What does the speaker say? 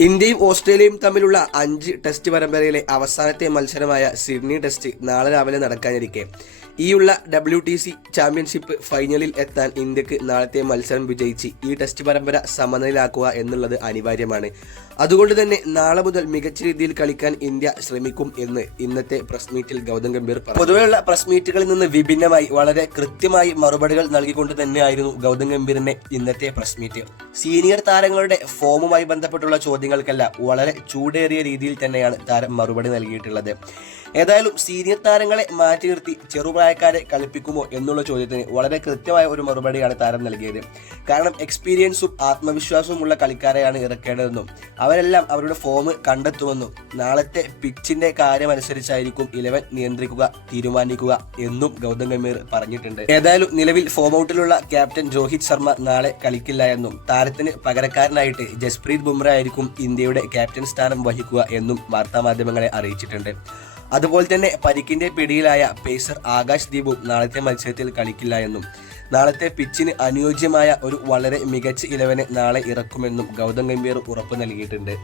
ഇന്ത്യയും ഓസ്ട്രേലിയയും തമ്മിലുള്ള അഞ്ച് ടെസ്റ്റ് പരമ്പരയിലെ അവസാനത്തെ മത്സരമായ സിഡ്നി ടെസ്റ്റ് നാളെ രാവിലെ നടക്കാനിരിക്കെ. ഈയുള്ള ഡബ്ല്യു ടി സി ചാമ്പ്യൻഷിപ്പ് ഫൈനലിൽ എത്താൻ ഇന്ത്യയ്ക്ക് നാളത്തെ മത്സരം വിജയിച്ച് ഈ ടെസ്റ്റ് പരമ്പര സമനിലാക്കുക എന്നുള്ളത് അനിവാര്യമാണ്. അതുകൊണ്ട് തന്നെ നാളെ മുതൽ മികച്ച രീതിയിൽ കളിക്കാൻ ഇന്ത്യ ശ്രമിക്കും എന്ന് ഇന്നത്തെ പ്രസ് മീറ്റിൽ ഗൗതം ഗംഭീർ പറഞ്ഞു. പൊതുവെയുള്ള പ്രസ് മീറ്റുകളിൽ നിന്ന് വിഭിന്നമായി വളരെ കൃത്യമായി മറുപടികൾ നൽകിക്കൊണ്ട് തന്നെയായിരുന്നു ഗൗതം ഗംഭീറിന്റെ ഇന്നത്തെ പ്രസ് മീറ്റ് സീനിയർ താരങ്ങളുടെ ഫോമുമായി ബന്ധപ്പെട്ടുള്ള ചോദ്യങ്ങൾക്കല്ല വളരെ ചൂടേറിയ രീതിയിൽ തന്നെയാണ് താരം മറുപടി നൽകിയിട്ടുള്ളത്. ഏതായാലും സീനിയർ താരങ്ങളെ മാറ്റി നിർത്തി ചെറുപ്രായക്കാരെ കളിപ്പിക്കുമോ എന്നുള്ള ചോദ്യത്തിന് വളരെ കൃത്യമായ ഒരു മറുപടിയാണ് താരം നൽകിയത്. കാരണം എക്സ്പീരിയൻസും ആത്മവിശ്വാസവും ഉള്ള കളിക്കാരെയാണ് ഇറക്കേണ്ടതെന്നും അവരെല്ലാം അവരുടെ ഫോം കണ്ടെത്തുമെന്നും നാളത്തെ പിച്ചിന്റെ കാര്യമനുസരിച്ചായിരിക്കും ഇലവൻ നിയന്ത്രിക്കുക തീരുമാനിക്കുക എന്നും ഗൗതം ഗംഭീർ പറഞ്ഞിട്ടുണ്ട്. ഏതായാലും നിലവിൽ ഫോം ഔട്ടിലുള്ള ക്യാപ്റ്റൻ രോഹിത് ശർമ്മ നാളെ കളിക്കില്ല എന്നും താരത്തിന് പകരക്കാരനായിട്ട് ജസ്പ്രീത് ബുംറ ആയിരിക്കും ഇന്ത്യയുടെ ക്യാപ്റ്റൻ സ്ഥാനം വഹിക്കുക എന്നും വാർത്താമാധ്യമങ്ങളെ അറിയിച്ചിട്ടുണ്ട്. അതുപോലെ തന്നെ പരിക്കിന്റെ പിടിയിലായ പേസർ ആകാശ് ദീപും നാളത്തെ മത്സരത്തിൽ കളിക്കില്ല എന്നും നാളത്തെ പിച്ചിന് അനുയോജ്യമായ ഒരു വളരെ മികച്ച ഇലവനെ നാളെ ഇറക്കുമെന്നും ഗൗതം ഗംഭീർ ഉറപ്പ് നൽകിയിട്ടുണ്ട്.